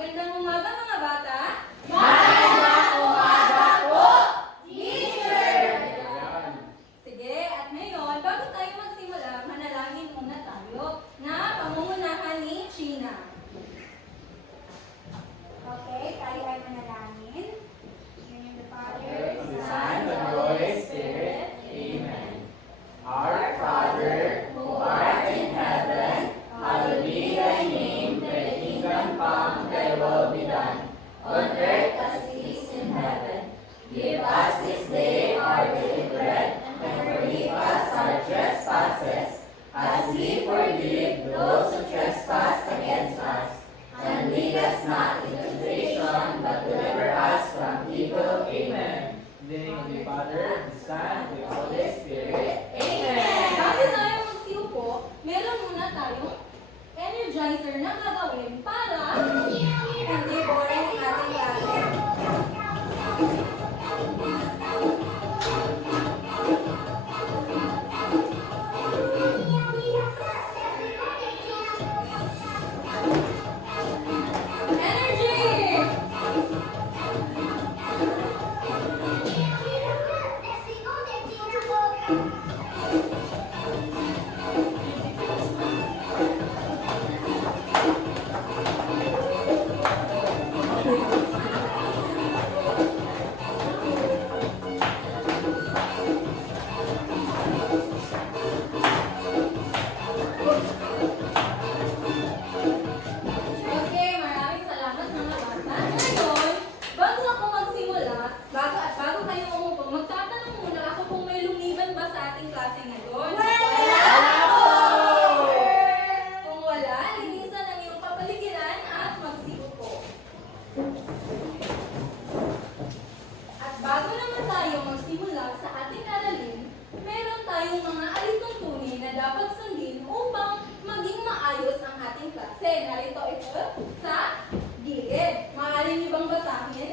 Magandang umaga mga bata. Magandang umaga po, teacher! Sige, at ngayon, bago tayo magsimula, manalangin muna tayo na pangungunahan ni China. Okay, tayo ay manalangin. In the name of the Father, Of the Son, and the Holy Spirit. Amen. Our Father, who art in heaven, hallowed be thy name. Thy kingdom come, thy will be done, on earth as it is in heaven. Give us this day our daily bread, and forgive us our trespasses, as we forgive those who trespass against us. And lead us not into temptation, but deliver us from evil. Amen. In the name of the Father, the Son, and the Holy Spirit. Amen. Bago tayo magsiupo, meron muna tayong energizer na gagawin para hindi boring ang ating klase. Energy! Okay, maraming salamat mga bata. Ngayon, bago ako magsimula, bago kayo umupo, magtatanong muna ako kung may lumiban ba sa ating klase ngayon. Kung wala, linisan ang iyong kapaligiran at magsiupo. At bago naman tayo magsimula sa ating aralin, meron tayong mga alituntunin na dapat sundin upang maging maayos ang ating klase. Narito ito sa gilid. Maaari niyo bang basahin?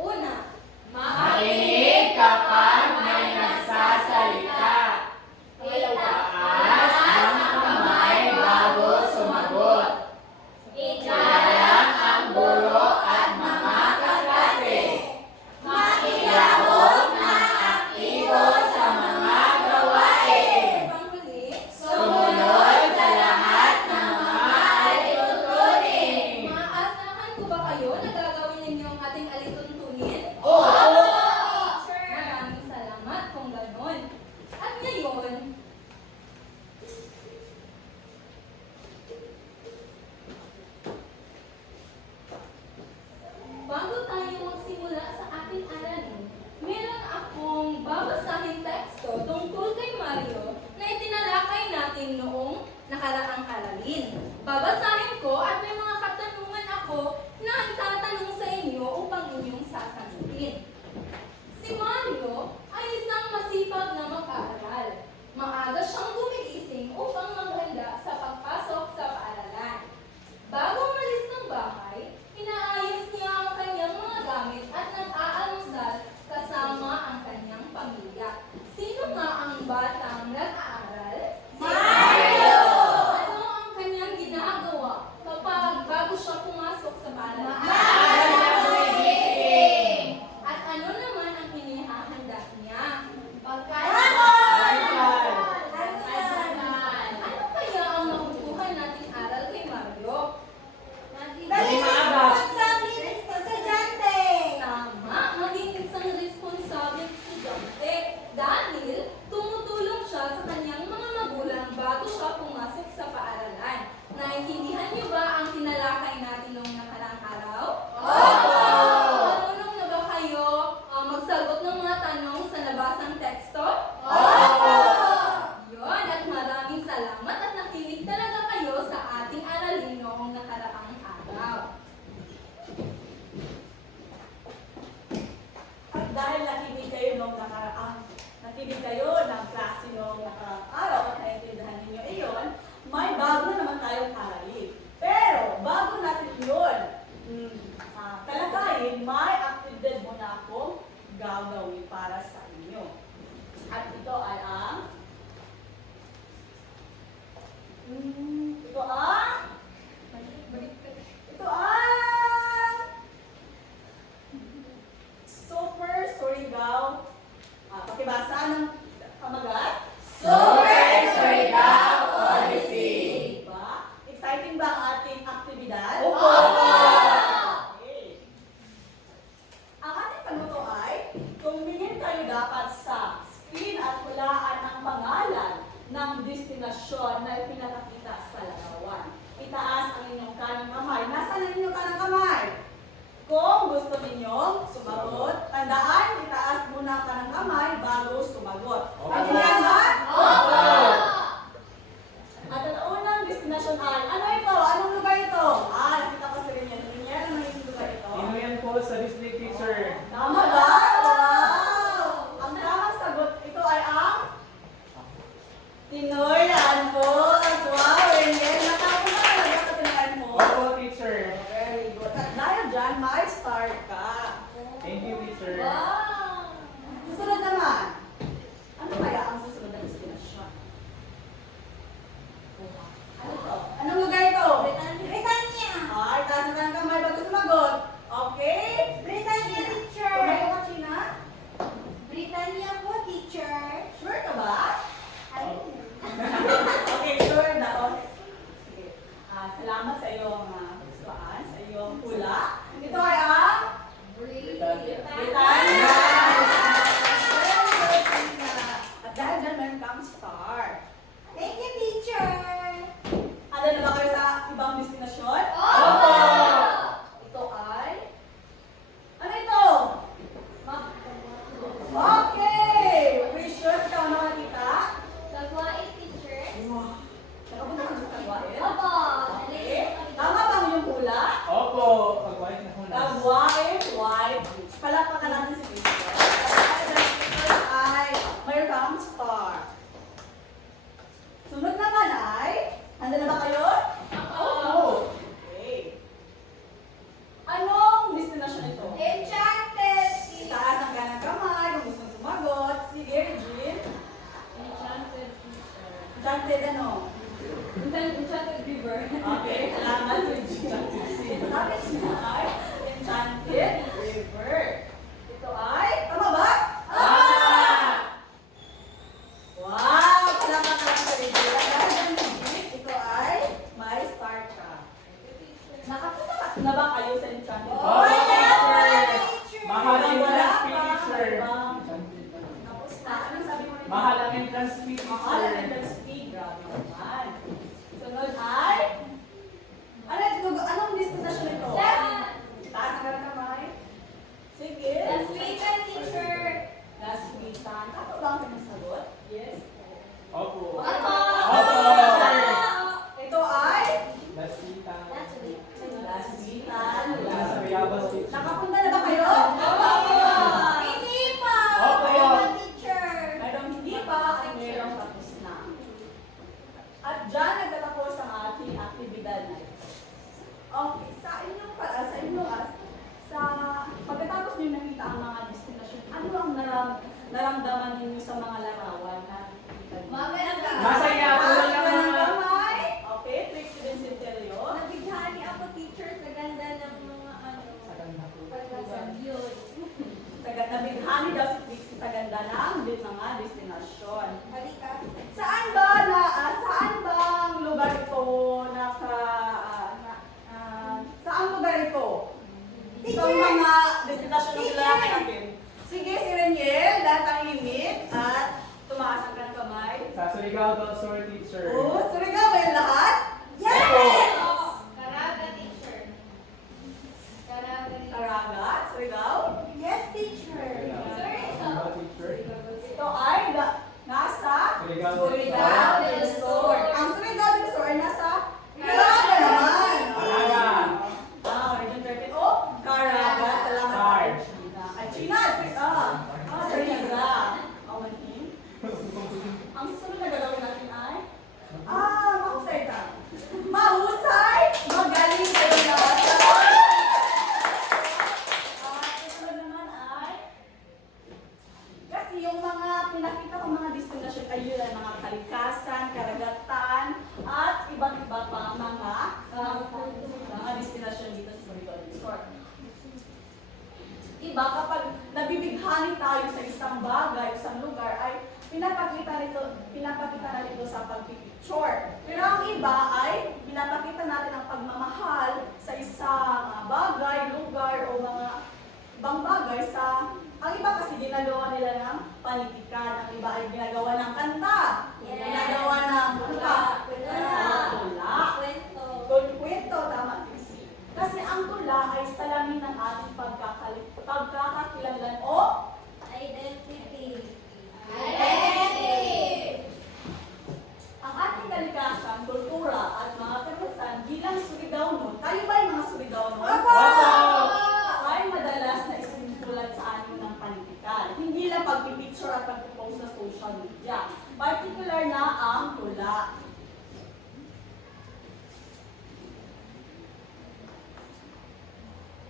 Una. Makinig kapag may nagsasalita. Itaas ang kamay bago sumagot. Igalang ang guro at mga kaklase. Mailahok na aktibo sa mga gawain. Panghuli. Sumunod sa lahat ng mga alituntunin. Maaasahan ko ba kayo na gagawin ninyo ang ating alituntunin? Oo! Maraming salamat kung ganon. At ngayon, bago tayo magsimula sa ating aralin, meron akong babasahin teksto tungkol kay Mario na itinalakay natin noong nakaraang aralin. Babasahin ko at may mga katanungan ako na itatanong sa inyo upang inyong sasagutin. Si Mario ay isang masipag na mag-aaral. Maaga siyang gumigising upang maghanda sa pagpasok sa paaralan. Bago umalis ng bahay, inaayos niya ang kanyang mga gamit at nag-aalmusal kasama ang kanyang pamilya. Sino nga ang batang nag-aaral? Mario! Ano ang kanyang ginagawa destinasyon na ipinakita sa larawan. Itaas ang inyong kanang kamay. Nasaan ang inyong kanang kamay? Kung gusto ninyong sumagot, tandaan, itaas muna ang kanang kamay bago sumagot. Pagkilihan ba? Opo! At ang unang destinasyon ay, ano ito? Anong lugar ito? Nakita ko si Rinian. Rinian, ano yung lugar ito? Inuyan po sa Disney teacher. Tama ba? Wow! Ang tamang sagot, ito ay ang Pinoy Anpos. Wow, Rinian, natapos na talaga sa Pinoy Anpos. Opo, teacher. Very good. At dahil dyan, may star ka. Thank you, teacher. Wow! Susunod naman. Ano kaya ang susunod na destinasyon? Ano to? Anong lugar ito? Britannia. Ay, taas na ng kamay bago sumagot. Okay? Britannia, teacher. Tumayo ka, China? Britannia po, teacher. Sure ka ba? Ay, Okay, sure na. Okay. Sige. Salamat sa iyong paan, sa iyong hula. Ito ay ang Britannia. At dahil dyan, meron kang star. thank you, teacher. Ano na ba kayo sa ibang destinasyon? Opo! Ito ay... Ano ito? Okay! Precious, ikaw na nakita? Gagwain, teacher. Wow. Nakapunta ka sa Tagwain? Opo! Okay. Tama ba ang iyong hula? Opo, pag-white na hunas. Tagwain, white beach. Palakpakan natin si teacher. Ay, mayroon kang star. Sunod naman ay... Handa na ba kayo? Opo! Okay. Anong destinasyon ito? Enchanted. Taas ang kanang kamay kung gusto sumagot. Sige, Regine. Enchanted teacher. Enchanted ano? Enchanted river. Okay, salamat, Regine. Sabi niya ay Enchanted River. Ito ay, tama ba? Wow! Salamat ka sa Regine. At dahil dyan, Regine, ito ay may star ka. Nakapunta na ba kayo sa Enchanted Opo, teacher. Mahal ang entrance fee, teacher. Tapos na, anong sabi mo? Mahal ang entrance fee, Mahal ang teacher. entrance fee. Grabe naman. Sunod ay... Anong destinasyon ito? Last! Taas ka na kamay. Sige. Last weekend, teacher. Last weekend. Ano ba ang kanyang sagot? Yes. Opo. Opo! Opo, teacher. Ito ay... Last weekend. Last week. Last weekend. Sa Riyabas, teacher. Nakapunta na ba kayo? Opo! Hindi pa. Opo. Mayroon, teacher. Mayroong hindi pa at mayroong tapos na. At dyan nagtatapos ang ating aktibidad na ito. Okay, sa pagkatapos niyo nakita ang mga destinasyon, ano ang naramdaman ninyo sa mga larawan na nakita niyo? Maganda. Masaya po Taas lang ka ng naman. kamay. Okay, Trix Vicentelio. Nabighani ako, teacher, sa ganda ng mga Pagkasabyon. Nabighani daw si Trix sa ganda ng mga destinasyon. Halika. Saan ba ang lugar ito saan lugar ito? Itong mga destinasyon ng lalaki natin. Sige, si Reniel, dahil tahimik at tumaas ang kanang kamay. Sa Surigao del Sur, teacher. Oh, Surigao ba yung lahat? Yes! Caraga, teacher. Caraga, teacher. Caraga, Surigao. Yes, teacher. Surigao, teacher. Ito ay nasa Surigao Surigao del Sur. Ang Surigao del Sur ay nasa Caraga naman. Caraga. Region 13. Oh, Caraga. Salamat. Car. Ay, China. Caraga. Awanin. Ang susunod na gagawin natin ay mahusay ka. Mahusay! Magaling kayo lahat. Susunod naman ay kasi yung mga pinakita kong mga destinasyon ay yun ang mga kalikasan, karagatan, at iba't iba pa mga destinasyon dito sa Surigao del Sur. Diba, kapag nabibighani tayo sa isang bagay, isang lugar, ay pinapakita na nito sa pagpipicture. Pero ang iba ay pinapakita natin ang pagmamahal sa isang bagay, lugar, o mga ibang bagay sa Ang iba kasi ginagawa nila ng panitikan, ang iba ay ginagawa ng kanta, Yes. ginagawa ng Tula. tula. Kwento. Kwento, tama kasi. Kasi ang tula ay salamin ng ating pagkakakilanlan o Identity. ang ating kalikasan, kultura at mga karanasan bilang Surigao tayo ba yung mga Surigao ay madalas na isinulat sa anyo ng panitikan. Hindi lang pagpipicture at pagpipost sa social media. Particular na ang tula.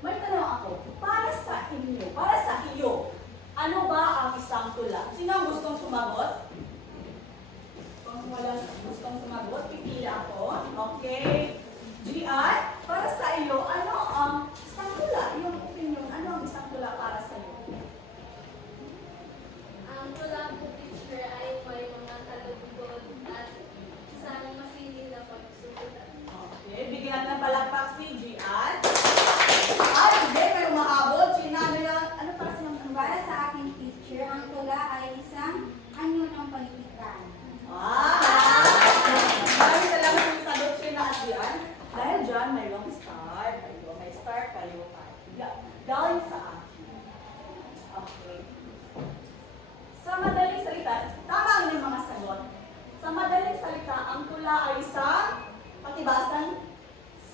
May tanong ako, para sa inyo, para sa iyo, ano ba ang isang tula? Sino ang gustong sumagot? Kung wala gustong sumagot, pipila ako. Okay. GR, para sa iyo, ano ang isang tula? Iyong opinion, ano ang isang tula para sa iyo? Ang tulang po teacher ay may mga kalugod at isang masilid na pagsusulat. Okay, bigyan natin ng palakpak si GR. Ay, hindi, may umahabot. China, ano para sa mga Para sa aking teacher, ang tula ay isang anyo ng panitikan. Maraming salamat sa sagot, China at GR. Dahil dyan, mayroong star. Kayo, may star kayo. Galing sa akin. Okay. Sa madaling salita, tama ang inyong mga sagot. Sa madaling salita, ang tula ay isang pakibasan.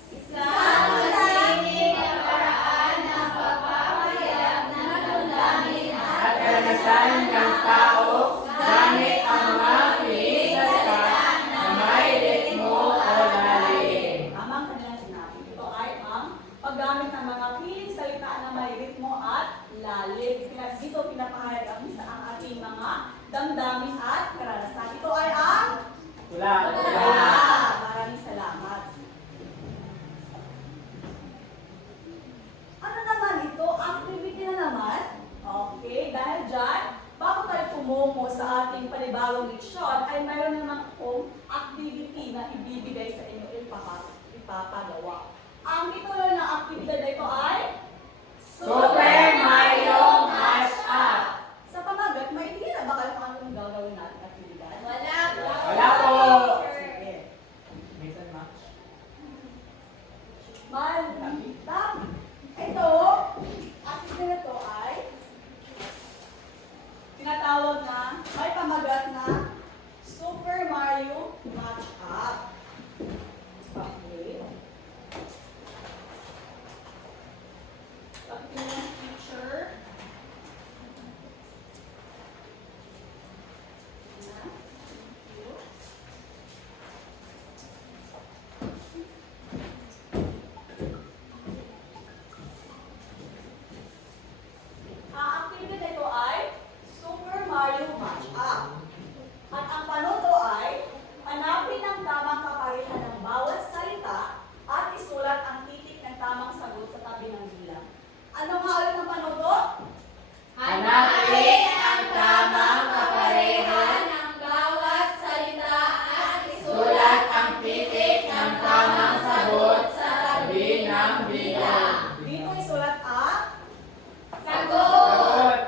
Isang masinig na paraan ng pagpapahayag ng damdamin At karanasan ng tao gamit ang mga piling salita na may ritmo o lalim. Tamang kanilang sinabi. Ito ay ang paggamit ng mga piling salita na may ritmo at lalim. Dito pinapahayag ang ating mga damdamin at karanasan. Ito ay ang Tula. tula. Maraming salamat. Ano naman ito? Activity na naman. Okay, dahil dyan, bago tayo pumungo sa ating panibagong leksyon, ay mayroon naman akong activity na ibibigay sa inyo ipapagawa. Ang titulo ng aktibidad na ito ay Super Mario Mash Up. Sa pamagat, may idea na ba kayo kung anong gagawin natin aktibidad? Wala po. Wala po. Sige. Mix and match. Tama. Ito, activity na ito ay tinatawag na, may pamagat na Super Mario Match Up. Okay. Pagtingin ng teacher. Ang activity nito ay Super Mario Match Up. At ang panuto ay hanapin ang tamang kaparihan ng bawat salita at isulat ang titik ng tamang sagot sa tabi ng bilang. Ano nga ulit ang panuto? Hanapin ang tamang kaparehan ng bawat salita at Sulat ang titik ng tamang sagot sa tabi ng bilang. Dito isulat ang Sagot.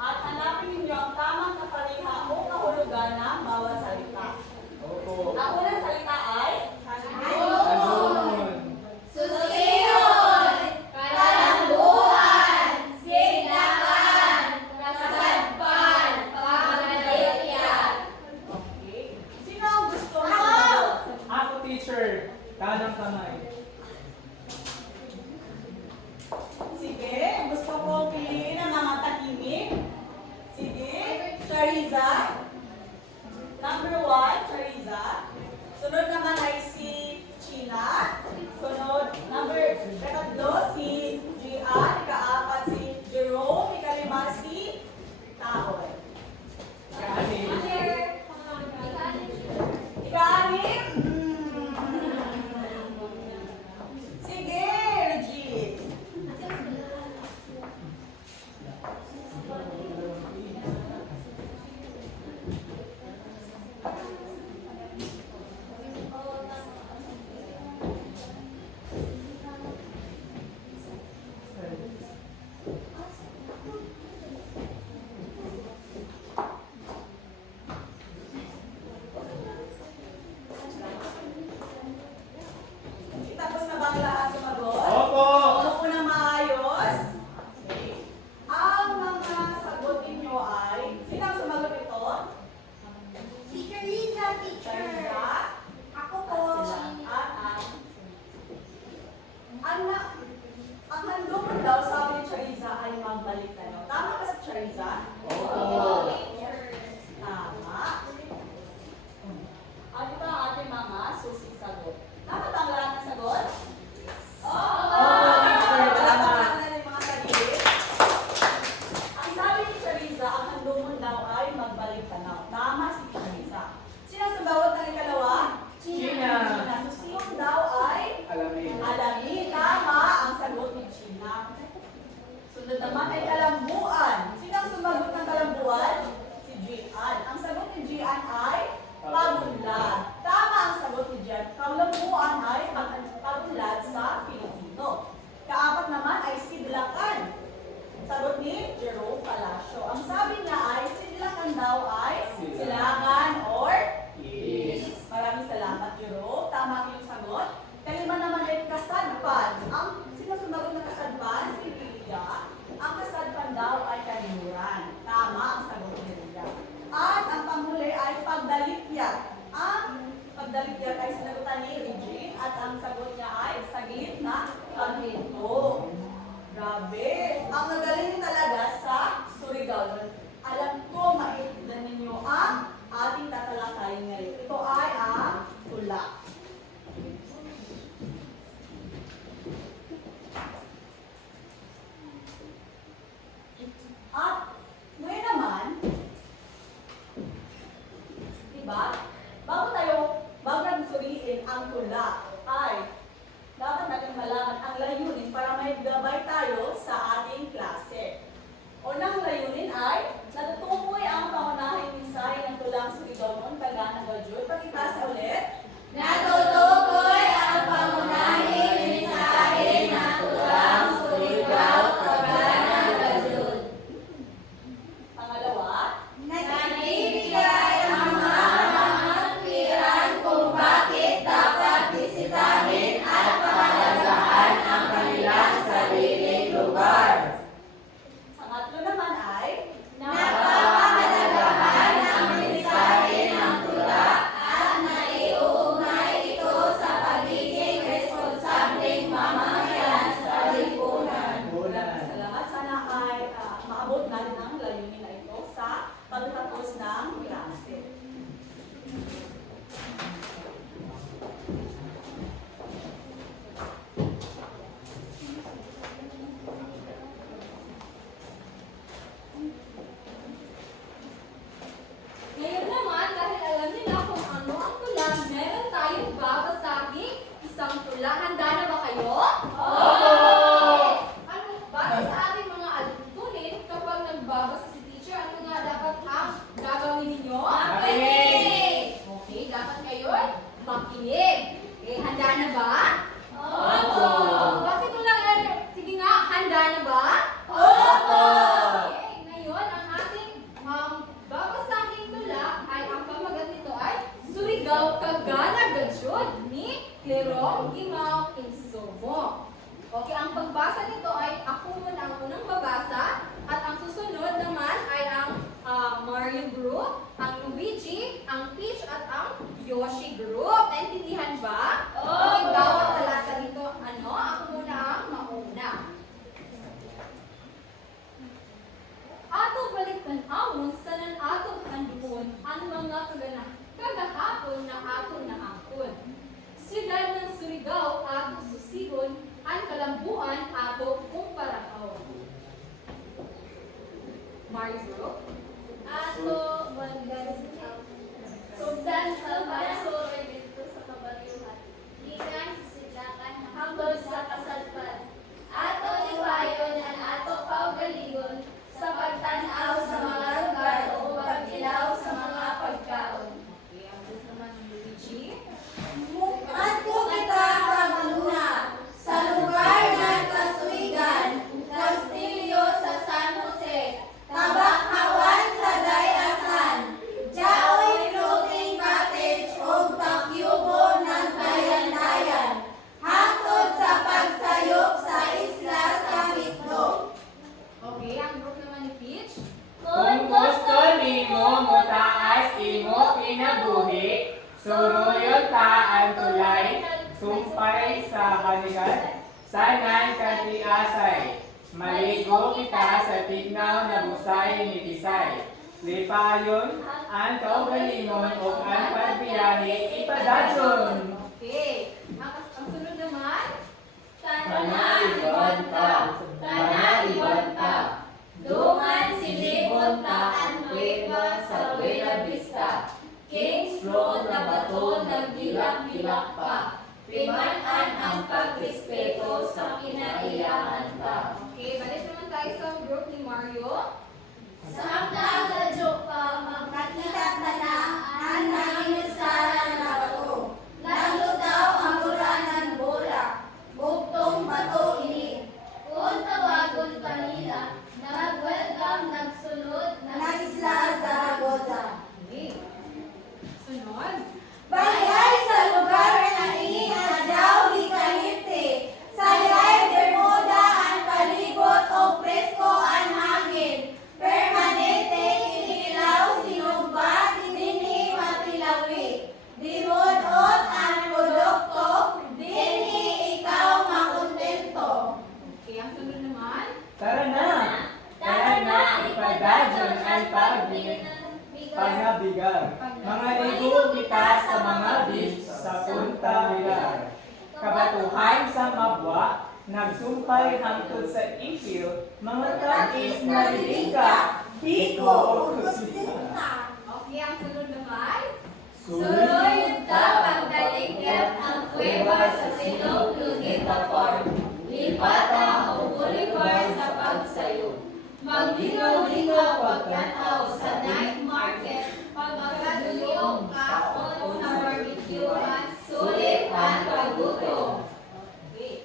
at hanapin ninyo ang tamang kaparihan o kahulugan ng bawat salita. Opo. Ang unang salita ay Sagot. susiyon, kalambuan, siglakan, kasadpan, paglalagyan. Okay. Sino ang gusto sumagot? Ako teacher. Kanang kamay. Sige, gusto ko piliin ang mga tahimik. Sige, Chariza. Number 1, Chariza. Sunod naman ay si China. Sunod, ikatlo, si Gian. Ikaapat, si Jerome. Ikalima, si Tahoy. Kasi Ika-anim? Sige, Regine. si sagot. Tama ba ang lahat ng sagot? Oo! Palakpakan na ng mga sarili. Ang sabi ni Charissa, ang handungon daw ay magbalik tanaw. Tama si Charissa. Sino ang sumawat ng ikalawa? Gina. So, sino daw ay Alamin. alamin. Tama ang sagot ni Gina. Sunod naman ay kalambuan. Sino ang sumagot ng kalambuan? Si Gian. Ang sagot ni Gian ay pabunlad. Tama ang sagot ni Gian. Kalambuan ay pabunlad sa Pilipino. Kaapat naman ay sidlakan. Sagot ni Jerome Palacio. Ang sabi niya ay sidlakan daw ay silangan or Is. maraming salamat, Jerome. Tama yung sagot. Kalima naman ay kasadpan. Ang sino sumagot ng kasadpan? Si Lilia. Ang kasadpan daw ay kalimuran. Tama ang sagot ni Lilia. At ang panghuli ay pagdalikyat. Ang pagdalikyat ay sinagutan ni Regine at ang sagot niya ay saglit na paghinto. Grabe. Ang magaling talaga sa Surigao. Alam ko maintindihan ninyo ang ating tatalakayin ngayon. Ito ay ang tula. At ngayon naman, diba? Bago natin suriin ang tula, ay dapat natin malaman ang layunin para may gabay tayo sa ating klase. Unang layunin ay natutukoy ang pangunahing mensahe ng tulang Surigao noon Pagana Gajud. Pakitasa ulit. Natutukoy ang pangunahing mensahe ng tulang Surigao Pagana Gajud. Pangalawa, Nagbibigay ang mga katwiran kung bakit dapat bisitahin at pahalagahan ang kanilang sariling lugar. pangatlo naman ay Napapahalagahan ang mensahe ng tula at naiuugnay ito sa pagiging responsableng mamamayan sa lipunan. salamat. Sana ay maabot natin ang layunin na ito sa pagtatapos ng klase. Ngayon naman, dahil alam nila kung ano ang tula, meron tayong babasahing isang tula. Handa na ba kayo? Oo! Ano, base sa ating mga alitunin, kapag nagbabasa si teacher, ano nga dapat ang gagawin ninyo? Makinig! Okay, dapat ngayon, makinig. Okay, handa na ba? Opo! Bakit wala sige nga, handa na ba? Opo! Okay, ngayon, ang ating babasahing tula ay ang pamagat nito ay Surigao Pagana Gajud ni Lerong Gimao Insomo. Okay, ang pagbasa nito ay ako muna ang unang babasa at ang susunod naman ay ang Mario Group, ang Luigi, ang Peach at ang Yoshi Group. Naintindihan ba? Okay, bawat talata dito, ako muna ang mauna. Ato balikan amon sa nan ato handun ang mga kagahapon na ato naangkon. Siyudad ng Surigao ato susigon, ang kalambuan ato kumparahaw. Mario Group. Ato balikan sugdan sa baso dito sa kabalyuhan. Gikan sa sidlakan hangtod sa kasadpan. Ato iwayon ang ato kaugalingon sa pagtanaw sa mga lugar o pagkilaw sa mga pagkaon. Okay, ang gusto naman ng Luigi. Adto kita pagmuna sa lugar ng Kasuigan, Kastilyo sa San Jose, Tabakhawan sa Dayasan, Jaoy Floating Cottage o Pakyubo ng Dayan-Dayan, hangtod sa pagsayop sa isla sa Itlog. Okay, ang group naman ni Peach. Kung gusto nimo mutaas imo kinabuhi, suruyon ta ang tulay, sumpay sa balikan, sanan katiasay. Maligo kita sa tignaw na busay ni Tisay. Lipayon ang kaugalingon o ang pagbiyahe ipadadyon. tilak-tilak pa. Piman-an ang pagrespeto sa kinailangan pa. Okay, balik naman tayo sa group ni Mario. Samtang radyo pa, magkakita na ang nanginusaran na bato. Lalo daw ang buranan bola, bugtong bato ini. Kung tawagon kanila, nag-welcome, nagsulod, nag-isla Zaragoza. Okay. Sunod. Bayay sa lugar na iinadyaw di kalite. Sayay bermuda ang palibot o presko ang hangin. Permanente inilaw sinumpa dinhi matilawi. Dimodot ang produkto dinhi ikaw makontento. Okay, ang sunod naman. Tara na, ipadadyon ang pagnabigar. Mga ligo kita sa mga beach sa Punta Villar. Kabatuhan sa Mabwa, nagsumpay hangtod sa Ipil, mga tatis na lilika, Pico o Kusita. Okay, ang sunod naman. Suloy ta pagdaligyan ang kuweba sa silong Lugitapor. Lipata o Bolivar sa pagsayo. Maglingaw-lingaw pagkanaw sa night market. Pagkadulong kaon sa barbecuean, sulit ang paggutom. Okay.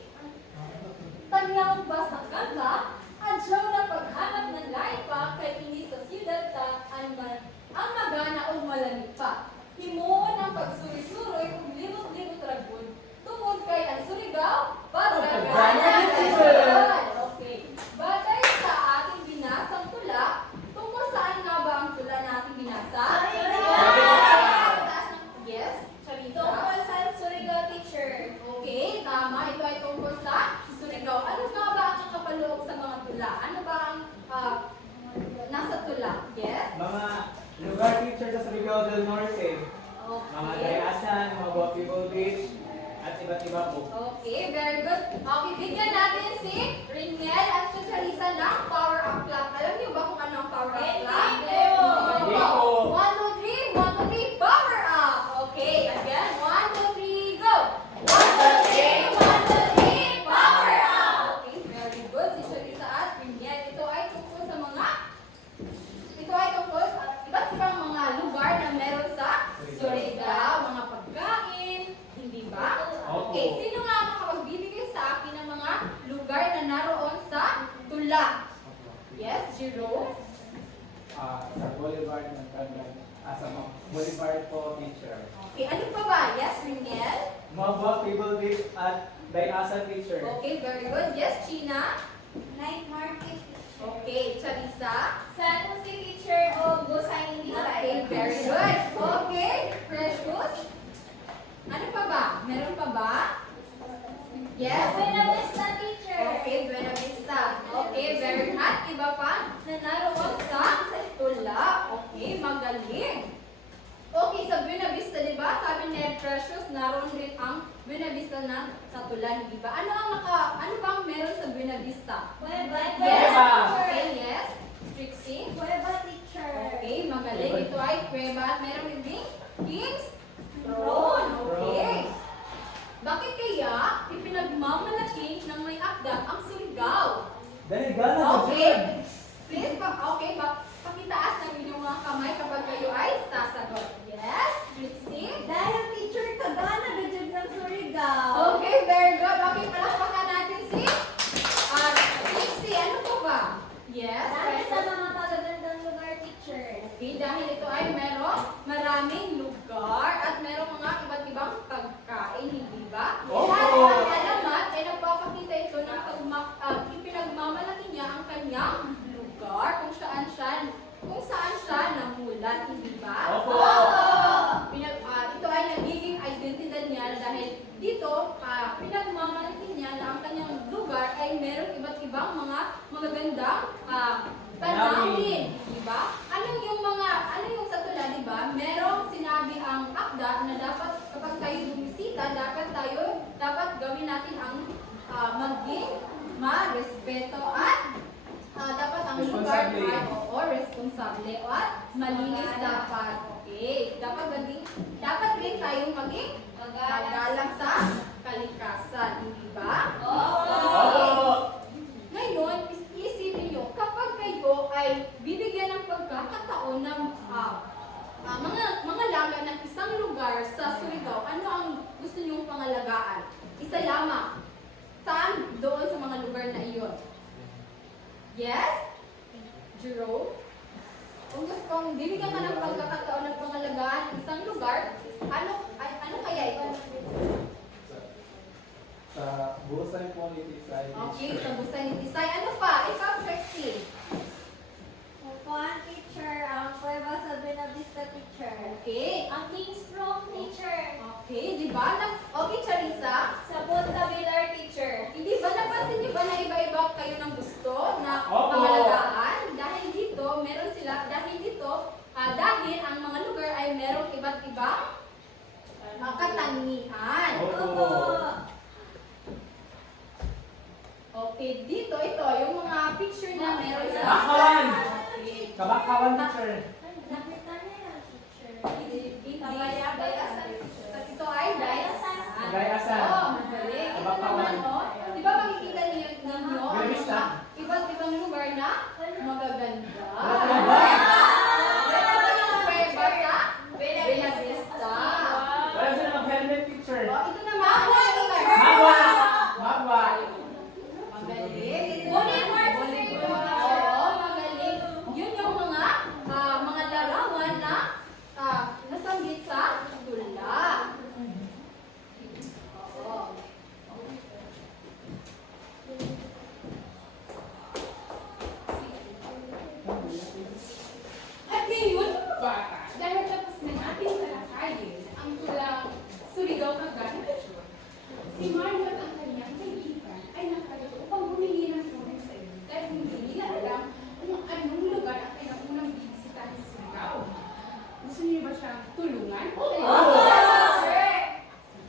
Tagnaw ba sa kanta? Adyaw na paghanap ng laipa kay ini sa siyudad ta ang magana o malamig pa. Himuon ang pagsuri-suroy kung limot-limot ragod. Tungod kay ang Surigao, pagkagana ng okay. Batay sa ating binasang tula, tungkol saan nga ba ang tula na ating binasa? Yes, Charissa? Tungkol sa Surigao teacher. Okay, tama. Ito ay tungkol sa Surigao. Ano nga ba ang kapaloob sa mga tula? Ano ba ang nasa tula? Yes? Mga lugar teacher sa Surigao del Norte, mga Okay. Dayasan, mga Guapibol Beach, at iba't iba po. Okay, very good. Okay, bigyan natin si Rinel at si Charissa ng power up clap. Alam niyo ba kung ano ang power up clap? Hindi po. Hindi po. 1, 2, 3, 1, 2, 3, power up! Okay, again, 1, 2, 3, go! 1, 2, 3, 1, 2, 3, power up! Okay, very good. Si Charissa at Rinel. Ito ay tungkol sa iba't ibang mga lugar na meron sa Surigao, mga pagkain, hindi ba? Opo. Okay, sino nga makapagbibigay sa akin ng mga lugar na naroon sa tula? Yes, Jerome? Sa Boulevard ng Tagal. Sa Boulevard po teacher. Okay, ano pa ba? Yes, Rinel? Mga Guapibol Beach at Dayasan teacher. Okay, very good. Yes, China? Night market. Okay, Charissa? San Jose teacher o Busay Okay, very good. Okay, Precious? Ano pa ba? Meron pa ba? Yes? Buena Vista teacher. Okay, Buena Vista. Okay, very good. Iba pa na naroon sa tula. Okay, magaling. Okay, sa Buena Vista, di ba? Sabi ni Precious, naroon rin ang Buena Vista na sa tula, di ba? Ano bang meron sa Buena Vista? Cueva. Yes. Cueva. Okay, yes. Trixie? Cueva teacher. Okay, magaling. Ito ay Cueva at meron rin ding King's Throne. Okay. Bakit kaya ipinagmamalaki ng may akda ang Surigao? Dahil gana ka Okay. dyan. Please, pakitaas ng inyong mga kamay kapag kayo ay sasagot. Yes, Trixie? Dahil teacher kagana gajud ng Surigao. Okay, very good. Okay, palakpakan natin si Trixie. Ano po ba? Yes, Dahil sa Precious? mga pagagandang lugar teacher. Okay, dahil ito ay maraming lugar at merong mga iba't ibang pagkain, hindi ba? Opo. Dahil ang alamat ay nagpapakita ito ng ipinagmamalaki niya ang kanyang lugar kung saan siya namulat, hindi ba? Opo. Ito ay nagiging identidad niya dahil dito, pinagmamalaki niya na ang kanyang lugar ay merong iba't ibang mga magagandang tanawin, di ba? Ano yung sa tula, di ba? Merong sinabi ang akda na dapat kapag tayo bumisita, dapat gawin natin ang maging respeto at dapat ang lugar Responsable. ay responsable at malinis dapat. Okay. Dapat rin tayong maging pangalagaan. Isa lamang. Saan? Doon sa mga lugar na iyon. Yes? Jerome? Kung gusto kong bibigyan ka ng pagkakataon ng pangalagaan ng isang lugar, ano kaya ito? Sa Busay Politics ay Okay, sa Busay ni Tisay. Ano pa? Ikaw, Trixie. Upuan teacher, ang Cueva sa Benavista teacher. Okay. Ang King's Rock teacher. Okay, di ba? Okay, Charissa. Sa Punta Villar teacher. Hindi ba napansin niyo ba na iba-iba kayo ng gusto na Opo. pangalagaan? Dahil dito, meron sila, dahil ang mga lugar ay merong iba't ibang katangian. Opo. Okay, dito, ito, yung mga picture na meron sa... Bakawan! Okay. Kabakawan teacher. Nakita niya yan, teacher. Hindi, ito ay dayasan. Dayasan. Oo, magaling. Ito naman, oh. Di ba makikita ninyo ang Revista. mga iba't ibang lugar na magaganda? Magaganda. Ito ba yung Cueva sa Benavista? Wala sila mag-helmet teacher. Oh, ito naman, ano yung lugar? Magwa! Magwa! Magaling. Oo, magaling. Yun yung mga larawan na nasanggit sa tula. Oo. At ngayon, mga bata, dahil tapos ng ating talakayin ang tulang Surigao Cagayan, si Mario at ang kanyang kaibigan ay nakalito upang humingi ng tulong sa inyo dahil hindi nila alam kung anong lugar ang kanilang unang bibisitahin sa Surigao. Gusto niyo ba siyang tulungan?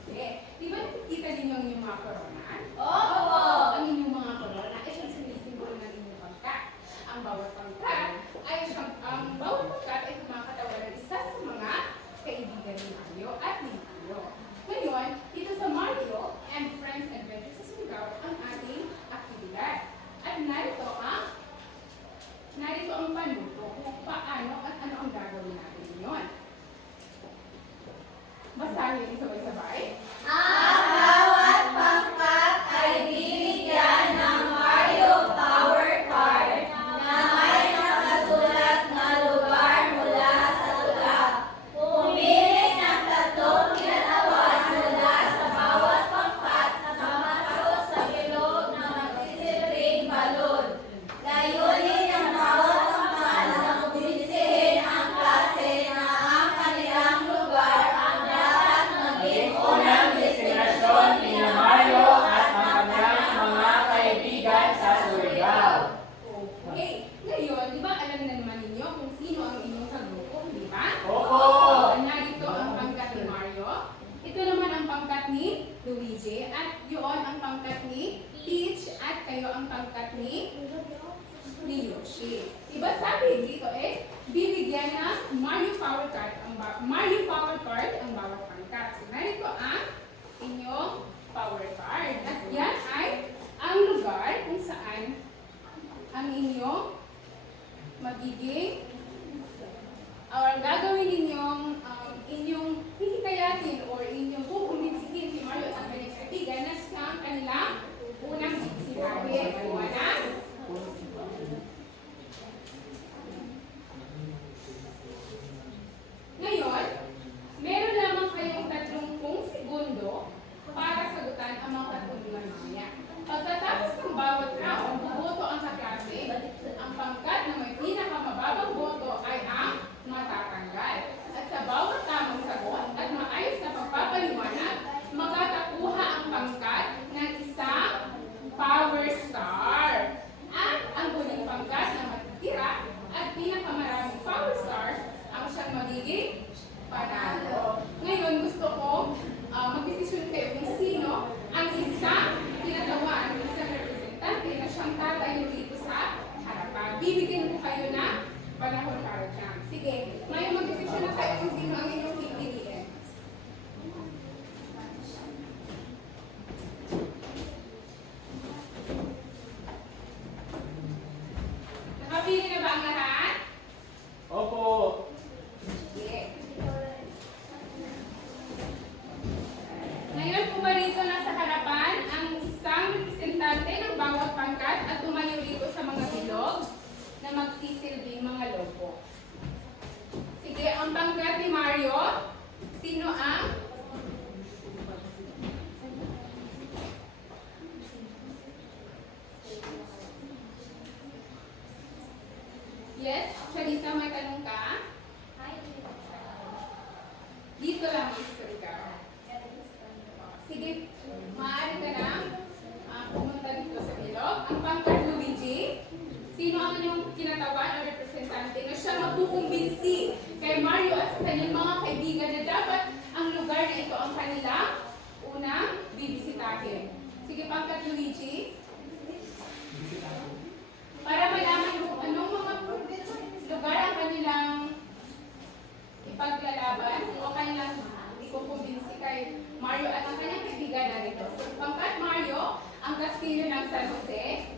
Sige. Di ba nakikita ninyo ang inyong mga korona? Oo. Ang inyong mga korona ay siyang sinisimbolo ng inyong pangkat. Ang bawat pangkat ay kumakatawan ng isa sa mga kaibigan ni Mario at ni Mario. Ngayon, dito sa Mario and Friends Adventure sa Surigao ang ating aktibidad. At narito ang panuto kung paano at ano ang gagawin natin ngayon. Basahin sabay-sabay. Ang bawat pangkat ay binigyan ng Mario Power Card na may nakasulat na lugar mula sa tula. Pumili ng 3 kinalawan mula sa bawat pangkat na matakot sa bilog na magsisilbing balon. Layunin ng bawat pangkat na kumbinsihin ang klase na ang kanilang lugar ang dapat maging Unang destinasyon ni Mario at ang kanyang mga kaibigan sa Surigao. Okay. Ngayon, di ba alam na naman ninyo kung sino ang inyong kagrupo, di ba? Opo. Narito ang pangkat ni Mario. Ito naman ang pangkat ni Luigi. At yun ang pangkat ni Peach. At kayo ang pangkat ni Yoshi. Diba sabi dito bibigyan ng Mario Power Card ang bawat pangkat. So, narito ang inyong Power Card. At yan ay ang lugar kung saan ang inyong magiging or ang gagawin ninyong inyong hihikayatin or inyong kukumbinsihin si Mario at ang kanyang kaibigan na siyang kanilang unang sinabi. Wala? Ngayon, meron lamang kayong 30 segundo Ngayon pumarito na sa harapan ang isang representante ng bawat pangkat at tumayo rito sa mga bilog na magsisilbing mga logo. Sige, ang pangkat ni Mario, sino ang? Yes, Charissa, may tanong ka? Dito lang, Mr. Ikaw. Sige, maaari ka na pumunta dito sa bilog. Ang pangkat Luigi, sino ang inyong kinatawan o representante na siya magkukumbinsi kay Mario at sa kanyang mga kaibigan na dapat ang lugar na ito ang kanilang unang bibisitahin. Sige, pangkat Luigi. Para malaman kung anong mga lugar ang kanilang ipaglalaban o kanilang ikukumbinsi kay Mario at ang kanyang kaibigan na rito. Pangkat Mario, ang Kastilyo ng San Jose.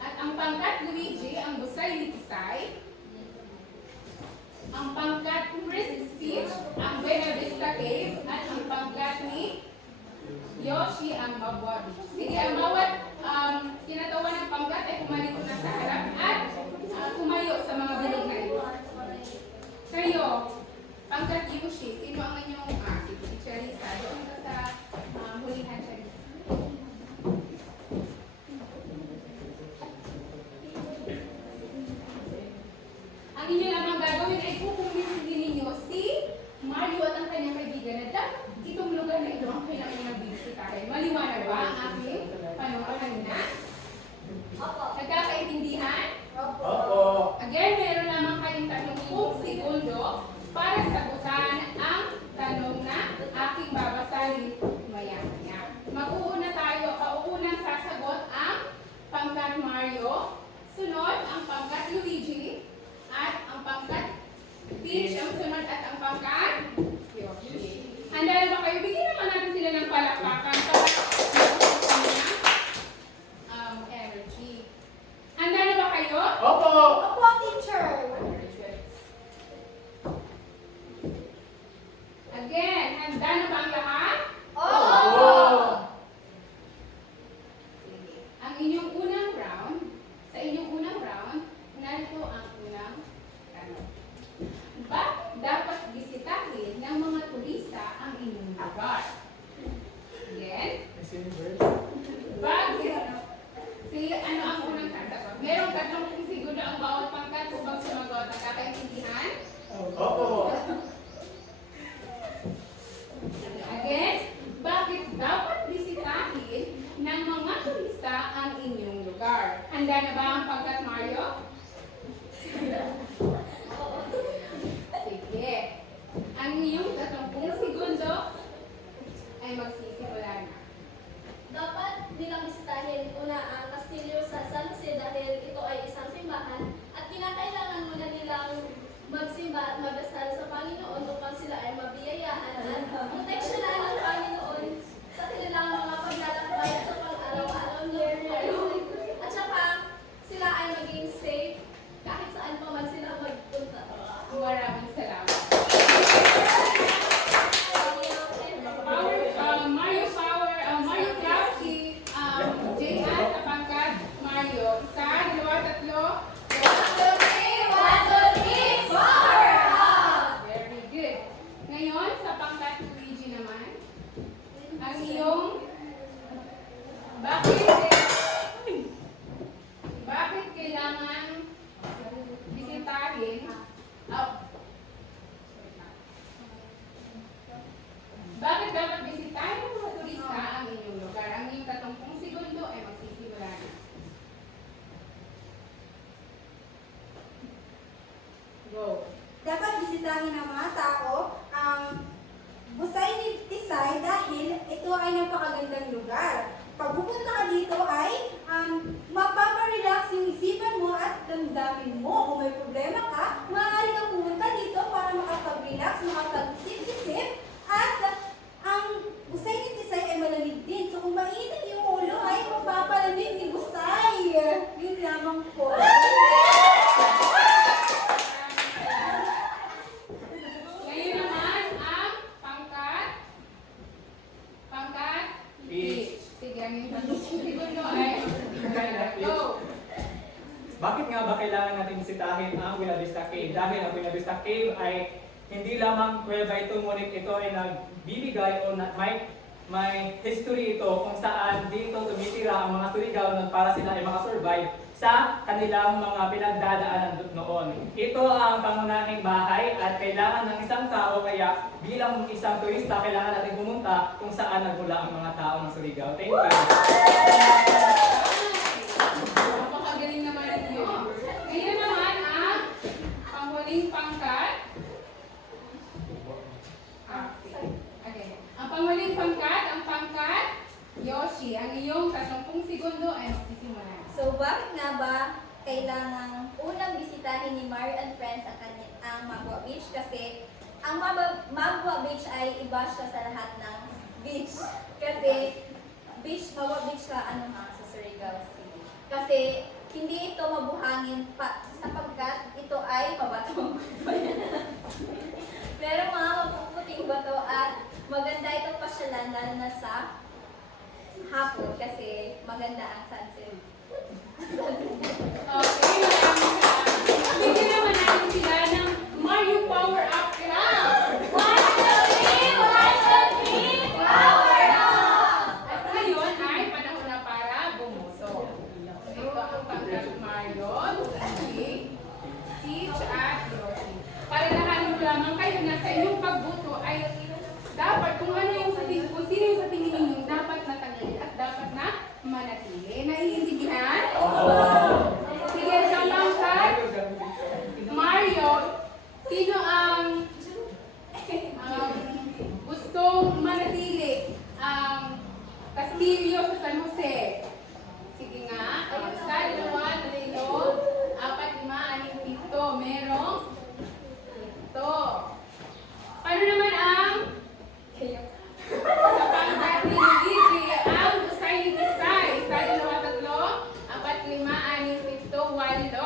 At ang pangkat Luigi, ang Busay ni Tisay. Ang pangkat Chris Stitch, ang Buena Vista Cave. At ang pangkat ni Yoshi, ang Mabwag. Sige, ang bawat kinatawan ng pangkat ay pumalito na sa harap at tumayo sa mga bilog na ito. Kayo, pangkat Yoshi, sino ang inyong si Charissa? Doon ka sa hulihan, Charissa. Ang inyo lamang gagawin ay kukumbinsin ninyo si Mario at ang kanyang kaibigan na dapat itong lugar na ito ang kailangan ng bibisitahin. Maliwanag ba ang aking panungunan na? Opo. Nagkakaintindihan? Opo. Again, meron lamang kayong 30 segundo para sagutan ang tanong na aking babasahin maya-maya. Mag-uuna tayo. Pauunang sasagot ang pangkat Mario. Sunod, ang pangkat Luigi. At ang pangkat Peach ang sunod at ang pangkat Yoshi. Handa na ba kayo? Bigyan naman natin sila ng palakpakan para energy. Handa na ba kayo? Opo. Opo, teacher. Again, handa na ba ang lahat? Opo. Sige. Ang inyong unang round, sa inyong unang round, narito ang unang tanong. Bakit dapat bisitahin ng mga turista ang inyong lugar? Again, bakit? Ano ang unang sasagot? Merong 30 segundo ang bawat pangkat upang sumagot. Nagkakaintindihan? Opo. Again, bakit dapat bisitahin ng mga turista ang inyong lugar? Handa na ba ang pangkat Mario? Sige. Ang iyong 30 segundo ay magsisimula na. Dapat nilang bisitahin una ang Kastilyo sa San Jose dahil ito ay isang simbahan at kinakailangan muna nilang magsimba at magdasal sa Panginoon upang sila ay mabiyayaan at proteksyonan ng Panginoon sa kanilang mga paglalakbay sa pang-araw-araw na buhay. At saka sila ay maging safe kahit saan pa man sila magpunta. Maraming salamat. Mario Club, si J.S. sa pangkat Mario. Isa, dalawa, tatlo. Very good. Ngayon, sa pangkat Luigi naman, ang iyong bakit kailangan bisitahin bakit dapat bisitahin ng mga turista ang inyong lugar? Ang iyong 30 segundo ay magsisimula na. Go. Dapat bisitahin ng mga tao ang Busay ni Tisay dahil ito ay napakagandang lugar. Pag pupunta ka dito ay mapaparelax yung isipan mo at damdamin mo. Kung may problema ka, maaari kang pumunta dito para makapag-relax, makapag-isip-isip at ang Busay ni Tisay ay malamig din. So kung mainit yung ulo ay mapapalamig ni Busay. Yun lamang po. Ngayon naman ang pangkat ang iyong 30 segundo ay go. Bakit nga ba kailangan natin bisitahin ang Buena Vista Cave? Dahil ang Buena Vista Cave ay hindi lamang kuweba ito, ngunit ito ay nagbibigay o may history ito kung saan dito tumitira ang mga Surigao para sila ay makasurvive sa kanilang mga pinagdadaanan noon. Ito ang pangunahing bahay at kailangan ng isang tao, kaya bilang isang turista, kailangan natin pumunta kung saan nagmula ang mga tao ng Surigao. Thank you. Napakagaling naman ninyo. Ngayon naman ang panghuling pangkat. Okay. Ang panghuling pangkat, ang pangkat Yoshi. Ang iyong 30 segundo ay magsisimula. So, bakit nga ba kailangang unang bisitahin ni Mario and friends ang Magwa Beach? Kasi ang Magwa Beach ay iba siya sa lahat ng beach. Kasi Magwa Beach sa sa Surigao City. Kasi hindi ito mabuhangin sapagkat ito ay mabatong. Pero mga mapuputing bato at maganda itong pasyalan lalo na sa hapon kasi maganda ang sunset. Okay, maraming salamat. Bigyan naman natin sila ng Mario Power Up Club. Power up! At ngayon ay panahon na para bumuso. Ito ang pangkat Mario, Lucy, Teach at Yoshi. Para lahanin mo lamang kayo na sa inyong pagbuto ay dapat kung ano yung sa tingin, kung sino yung sa tingin ninyo dapat natanggalin at dapat na manatili. Naiintindihan? Sige, sa pangkat Mario, sino ang gustong manatili ang Castillo sa San Jose? Sige nga, isa, dalawa, tatlo, 4, 5, 6, 7. Merong ito. Paano naman ang sa pangkat ni Luigi, ang Busay ni Bisay? Isa, dalawa, tatlo, 4, 5, 6, 7, 8.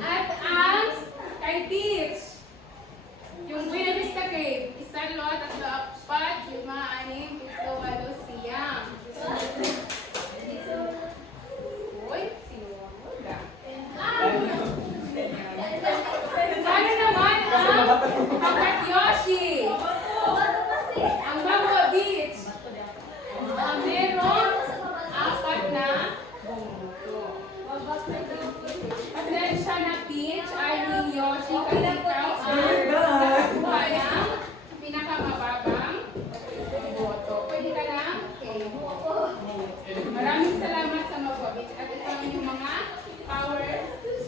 At ang kay Teach, yung Buena Vista Cave, 1, 2, 3, 4, 5, 6, 7, 8, siyam. Uy, sinuwag. Paano naman ang pangkat Yoshi? Ang Magwa Beach. Meron 4 na bumuto. Pasensya na Teach ay ni Yoshi kasi ikaw ang nakuha ng pinakamababang boto. Pwede ka lang? Okay. Maraming salamat sa Magwa Beach at ito ang inyong mga power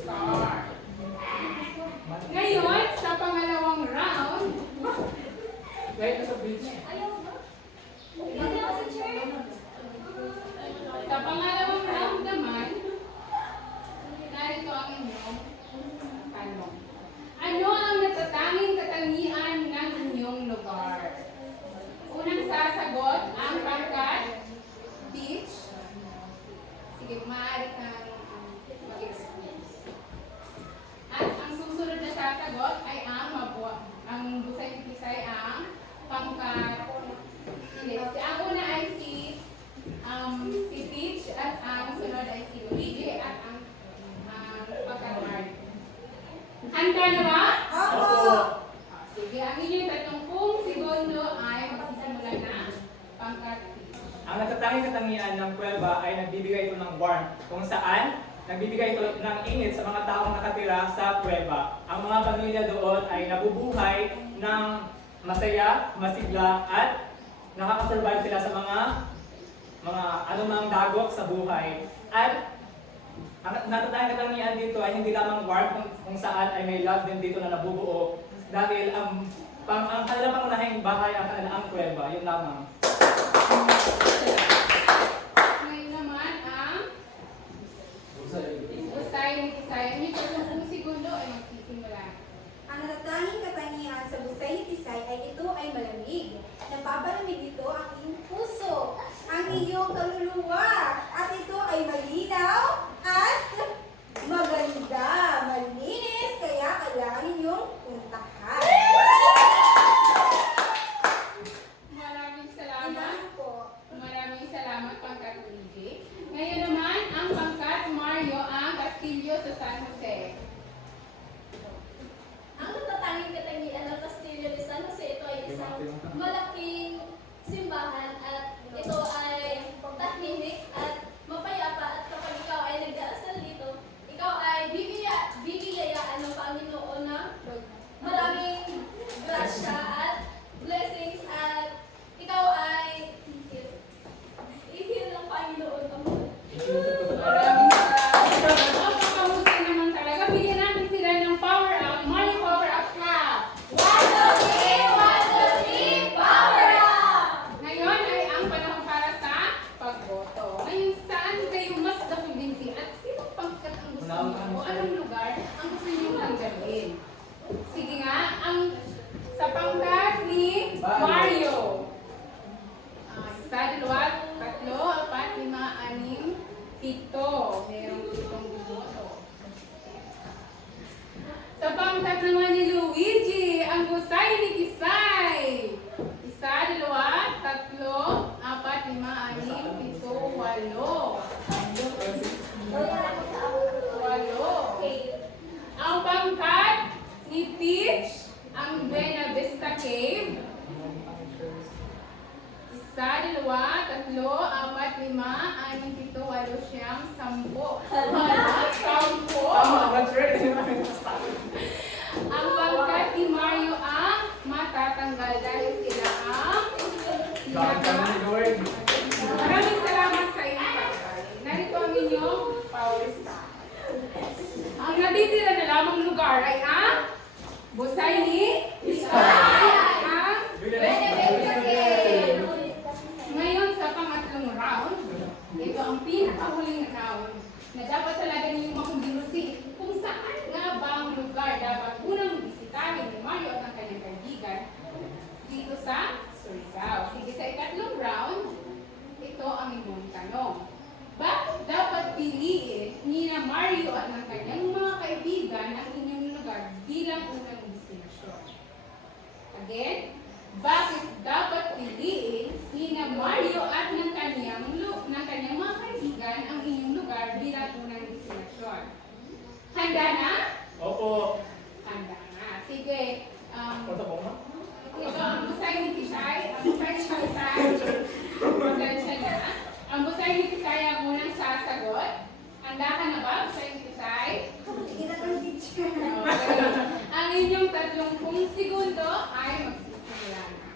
star. Ngayon, sa pangalawang round, Right sa beach. sa pangalawang round naman, narito ang inyong tanong. Ano ang natatanging katangian ng inyong lugar? Unang sasagot ang pangkat Beach. Sige, maaari kang mag-experience. At ang susunod na sasagot ay ang Busay ni Bisay ang pangkat. Sige, ang una ay si Peach at ang sunod ay si Luigi at ang pangkat Mario. Handa na ba? Opo! Sige, ang inyong 30 segundo ay magsisimula na pangkat Peach. Ang natatanging katangian ng kuweba ay nagbibigay ito ng warmth, kung saan nagbibigay ito ng init sa mga taong nakatira sa kuweba. Ang mga pamilya doon ay nabubuhay ng masaya, masigla, at nakakasurvive sila sa mga anumang dagok sa buhay. At ang natatanging katangian dito ay hindi lamang warmth, kung saan ay may love din dito na nabubuo. Dahil ang kanilang pangunahing bahay ang kanilang kuweba. Yun lamang. Ngayon naman ang Busay ni Bisay. Ang inyong 30 segundo ay magsisimula. Ang natatanging katangian sa Busay ni Tisay ay ito ay malamig. Napapalamig ito ang iyong puso, ang iyong kaluluwa, at ito ay malinaw at maganda, malinis, kaya kailangan ninyong puntahan. Maraming salamat. malaking simbahan at ito ay tahimik at mapayapa at kapag ikaw ay nagdarasal dito, ikaw ay bibiyayaan ng Panginoon ng maraming grasya at blessings at ikaw ay ihil ng Panginoon ang Maraming salamat. Napakahusay naman talaga. Bigyan natin sila ng power up. Money power up clap. 1, 2, 3, power up! Ngayon ay ang panahon para sa pagboto. Ngayon, saan kayo mas nakumbinsi at sino pangkat ang gusto niyo o anong lugar ang gusto niyo tanggalin? Sige nga, ang sa pangkat ni Mario. Isa, dalawa, tatlo, apat, lima, anim, pito. Merong pitong bumoto. Sa pangkat naman ni Luigi, ang gusay ni Kisay. Isa, dalawa, tatlo, apat, lima, anim, pito, walo. Walo. Ang pangkat ni Peach, ang Buena Vista Cave. Isa, dalawa, tatlo, apat, lima, anim, pito, walo, siyam, sampo. Sampo. Ang pangkat ni Mario ang matatanggal dahil sila ang Maraming salamat sa inyong pagkain. Narito ang inyong power star. Ang natitira na lamang lugar ay ang Busay ni Isay. Ang ngayon sa pangatlong round, ito ang pinakahuling round na dapat talaga ninyong makumbinsi kung saan nga ba ang lugar dapat unang bisitahin ni Mario at ang kanyang kaibigan dito sa Surigao. Sige, sa ikatlong round, ito ang inyong tanong. Bakit dapat piliin ni na Mario at ng kanyang mga kaibigan ang inyong lugar bilang unang destinasyon? Again, bakit dapat piliin ni na Mario at ng kanyang mga kaibigan ang inyong lugar bilang unang destinasyon? Handa na? Opo. Handa na. Sige. Punta po na? Ito ang busay ni Kisay. Ang busay ni Kisay. Pasensya na. Ang busay ni Kisay ang unang sasagot. Handa ka na ba, busay ni Kisay? Sige na ng teacher. Okay. Ang inyong 30 segundo ay magsisimula na.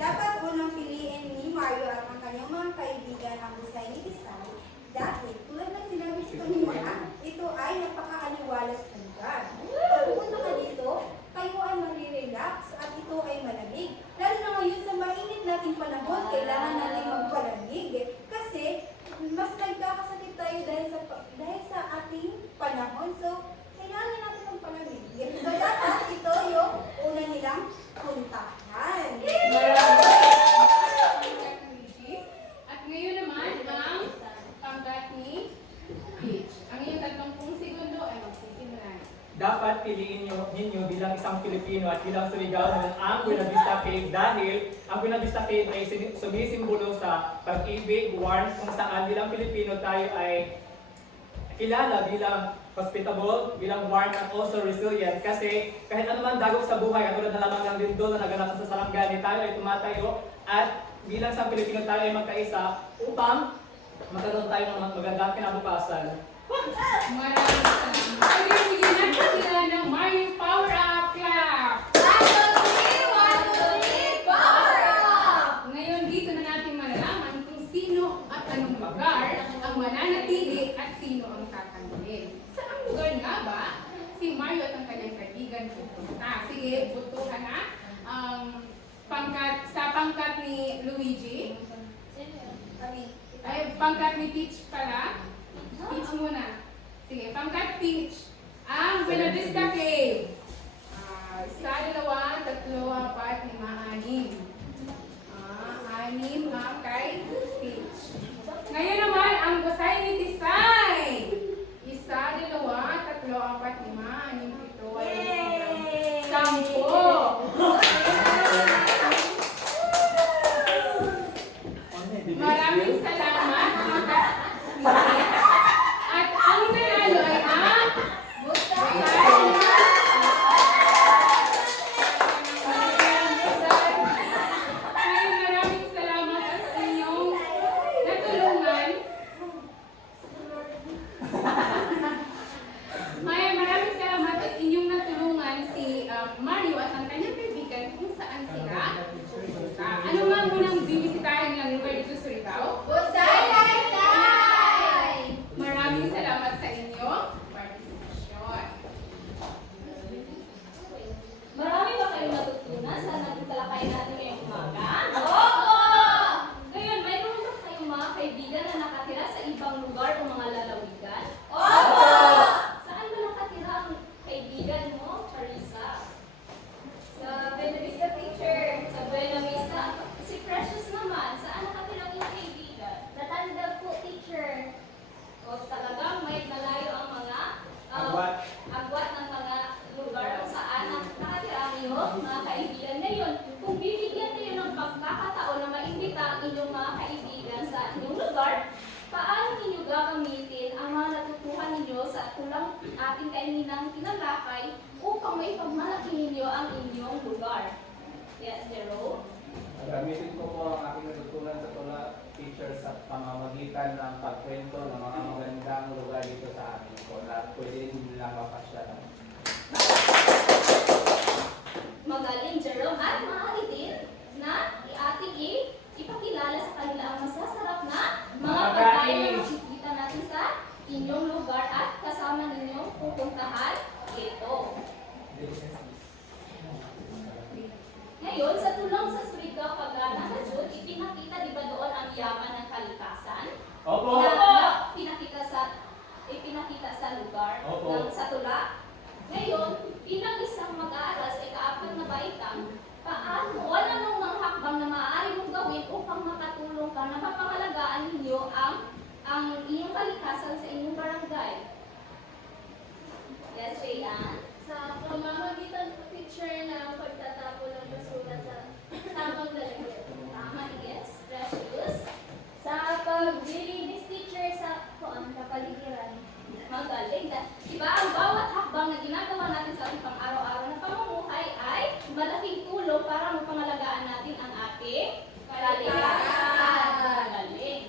Dapat unang piliin ni Mario at ang kanyang mga kaibigan ang Busay ni Kisay dahil tulad ng sinabi niya, ito ay napakaaliwalas na lugar. Pag pupunta ka dito, kayo ay marirelax at ito ay malamig. Lalo na ngayon sa mainit nating panahon, kailangan natin magpalamig kasi mas nagkakasakit tayo dahil sa ating panahon. So, kailangan natin magpalamig. So, dapat ito yung una nilang puntahan. At ngayon naman ang pangkat ni Peach. Ang iyong 30 segundo ay magsisimula na. Dapat piliin ninyo bilang isang Pilipino at bilang Surigao ang Buena Vista Cave dahil ang Buena Vista Cave ay sumisimbolo sa pag-ibig, warmth, kung saan bilang Pilipino tayo ay kilala bilang hospitable, bilang warm and also resilient kasi kahit anuman dagok sa buhay, katulad na lamang ng lindol na naganap sa Sarangani, tayo ay tumatayo at bilang sa Pilipino tayo ay magkaisa upang magkaroon tayo ng magandang kinabukasan. Maraming salamat. Ay, bigyan natin sila ng Mario Power Up Clap! 1, 2, 3, power up! Ngayon, dito na natin malalaman kung sino at anong lugar ang mananatili at sino ang tatanggalin. Saan lugar nga ba si Mario at ang kanyang kaibigan pupunta? Sige, butuhan na. Sa pangkat ni Luigi, ay pangkat ni Peach pala. Peach muna. Sige, pangkat Peach. Ang Buena Vista Cave. Isa, dalawa, tatlo, apat, lima, anim. Anim ang kay Peach. Ngayon naman, ang Busay ni Tisay. Isa, dalawa, tatlo, apat, lima, anim, pito, walo, sampo. Maraming salamat. At ang nanalo ay ang bahay natin ngayong umaga? Opo! Ngayon, mayroon ba kayong mga kaibigan na nakatira sa ibang lugar o mga lalawigan? Opo! Saan ba nakatira ang kaibigan mo, Charissa? Sa Buena Vista, teacher. Sa Buena Vista. Si Precious naman, saan nakatira ang iyong kaibigan? Natanggap po, teacher. O talagang may malayo ang mga agwat ng mga lugar kung saan nakatira ang iyong mga kaibigan. Ngayon, kung bibigyan kayo ng pagkakataon na maimbita ang inyong mga kaibigan sa inyong lugar, paano ninyo gagamitin ang mga natutuhan ninyo sa tulang ating kaininang tinalakay upang may pagmalaki ninyo ang inyong lugar? Yes, Jerome? Gamitin ko po ang aking natutunan sa tula, teacher, sa pamamagitan ng pagkwento ng mga magandang lugar dito sa amin po na pwede nilang mapasyalan. Magaling, Jerome. At maaari din na ating ipakilala sa kanila ang masasarap na mga pagkain na makikita natin sa inyong lugar at kasama ninyong pupuntahan ito. Ngayon, sa tulong sa Surigao, Pagana, Jud, ipinakita di ba doon ang yaman ng kalikasan? Opo! Na ipinakita sa lugar Opo. sa tula. Ngayon, bilang isang mag-aaral sa ika-4 na baitang, paano o anong mga hakbang na maaari mong gawin upang makatulong ka na mapangalagaan ninyo ang inyong kalikasan sa inyong barangay? Yes, Rayan? Sa pamamagitan po, teacher, ng pagtatapo ng basura sa tamang lalagyan. Tama, yes. Precious? Sa paglilinis, teacher, sa kapaligiran. Magaling. Diba, ang bawat hakbang na ginagawa natin sa ating pang-araw-araw na pamumuhay ay malaking tulong para mapangalagaan natin ang ating kalikasan. Magaling.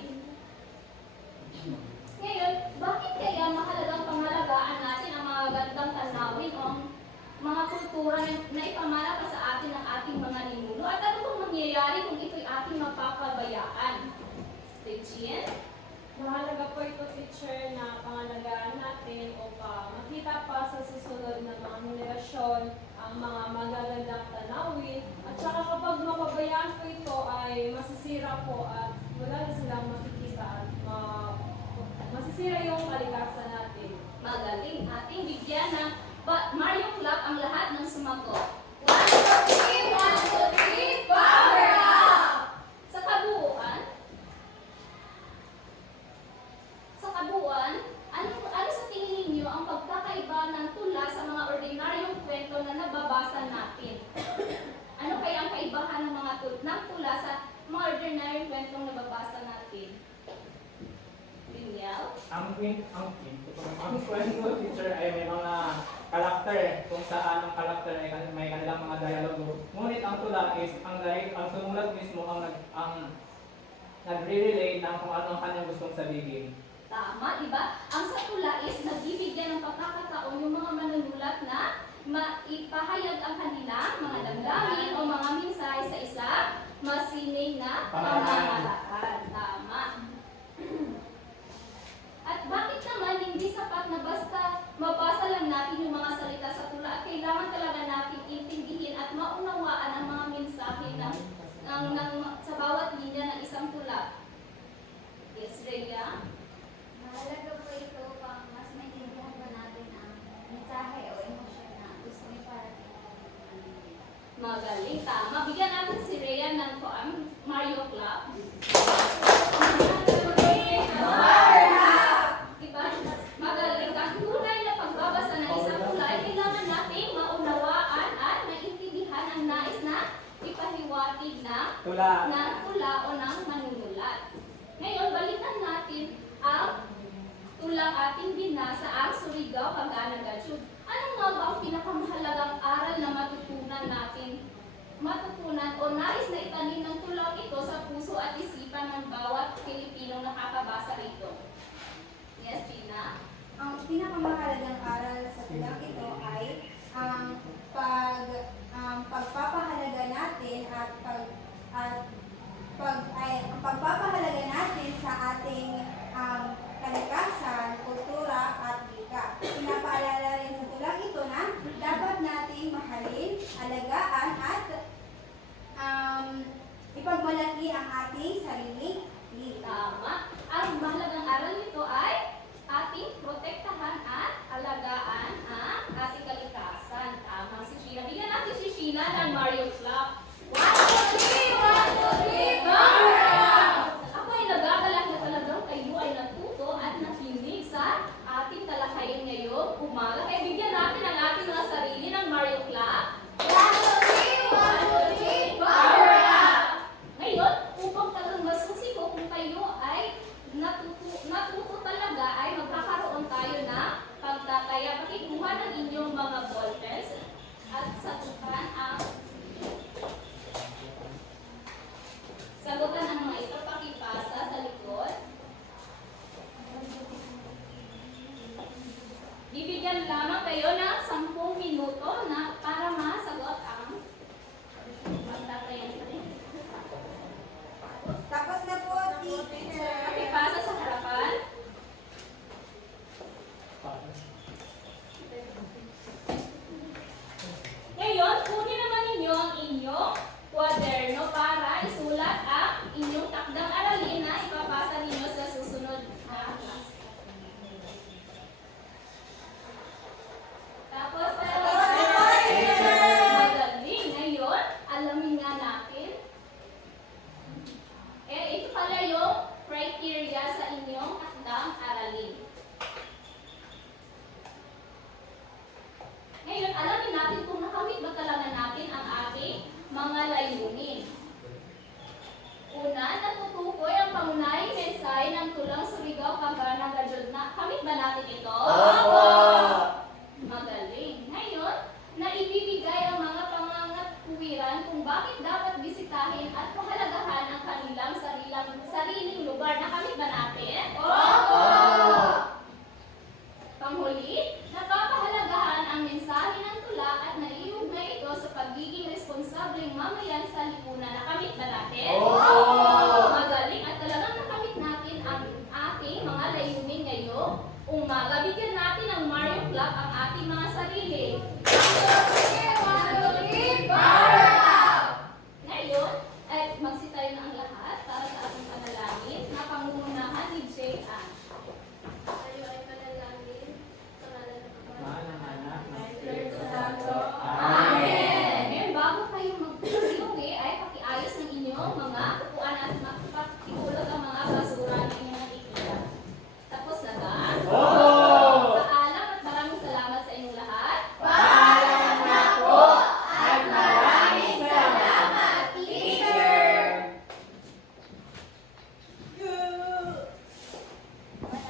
Ngayon, bakit kaya mahalagang pangalagaan natin ang mga gandang tanawin o mga kultura na ipamana pa sa atin ng ating mga ninuno? At ano bang mangyayari kung ito'y ating mapapabayaan? Regine? Mahalaga po ito, teacher, na pangalagaan natin upang makita pa sa susunod na mga henerasyon ang mga magagandang tanawin. At saka kapag mapabayaan po ito ay masisira po at wala na silang makikita at masisira yung kalikasan natin. Magaling. Ating bigyan ng Mario Club ang lahat ng sumagot. 1, 2, 3, 1, 2, 3, power up! Sa kabuuan, ano sa tingin ninyo ang pagkakaiba ng tula sa mga ordinaryong kwento na nababasa natin? Ano kaya ang kaibahan ng mga ng tula sa mga ordinaryong kwentong nababasa natin? Linyal? Ang kwento, teacher, ay may mga karakter kung saan ang karakter ay may kanilang mga dialogo. Ngunit ang tula is ang sumulat mismo ang nagre-relay ng kung ano ang kanyang gustong sabihin. Tama, di ba? Ang sa tula is nagbibigyan ng pagkakataon yung mga manunulat na maipahayag ang kanilang mga damdamin o mga mensahe sa isa masining na pamamaraan. Tama. At bakit naman hindi sapat na basta mabasa lang natin yung mga salita sa tula at kailangan talaga natin intindihin at maunawaan ang mga mensahe sa bawat linya ng isang tula? Yes, Rhea? Mahalaga po ito pang mas maintindihan pa natin ang mensahe o emosyon na gusto niyo parating sa pamilya. Magaling, tama. Bigyan natin si Rhea ng Mario Club. Power up! Diba? Magaling. Ang tunay na pagbabasa ng isang tula ay kailangan natin maunawaan at maintindihan ang nais na ipahiwatig na Tula. ng tula o ng manunulat. Ngayon, balikan natin ang tulang ating binasa ang Surigao, Pagana, Jud. Ano nga ba ang pinakamahalagang aral na matutunan o nais na itanim ng tulang ito sa puso at isipan ng bawat Pilipinong nakakabasa rito? Yes, Tina? Ang pinakamahalagang aral sa tulang ito ay ang pagpapahalaga natin at ang pagpapahalaga natin sa ating kalikasan, kultura at wika. Pinapaalala rin sa tulang ito na dapat nating mahalin, alagaan at ang ating sariling liit. Tama. Ang mahalagang aral nito ay ating protektahan at alagaan ang ating kalikasan. Tama si Sheena. Bigyan natin si Sheena ng Mario Clap. 1, 2, 3! 1, 2, 3! Ako ay nagagalak na talagang kayo ay natuto at nakinig sa ating talakayan ngayong umaga. Kaya bigyan natin ang ating mga sarili ng Mario Clap. 1, 2, 3! 1, 2, 3! Power up! Ngayon, upang talagang masusi ko kung kayo ay natuto talaga, ay magkakaroon tayo na pagtataya. Pakikuha ng inyong mga ballpens at sagutan ang mga ito, pakipasa sa likod. Bibigyan lamang kayo ng 10 minuto na para masagot ang pagtatayan natin. Tapos na po, teacher. Pakipasa sa harapan. Ngayon, kunin naman ninyo ang inyong kwaderno para isulat ang inyong takdang aralin na ipapasa ninyo sa susunod na class. Tapos, magaling. Ngayon, alamin nga natin. Ito pala yung criteria sa inyong takdang aralin. Ngayon, alamin natin kung nakamit ba talaga natin ang ating mga layunin. Una, natutukoy ang pangunahing mensahe ng tulang Surigao Kabana Gajod na. Kamit ba natin ito? Opo! Magaling. Ngayon, naibibigay ang mga pangangatwiran kung bakit dapat bisitahin at pahalagahan ang kanilang sariling lugar. Nakamit ba natin? Opo! Panghuli, napapahalagahan ang mensahe ng tula at naiugnay ito sa pagiging responsableng mamayan sa lipunan. Nakamit ba natin? Opo! Magaling at talagang nakamit natin ang ating mga layunin ngayong umaga. Bigyan natin ng Mario Clap ang ating mga sarili. Ngayon, magsisimula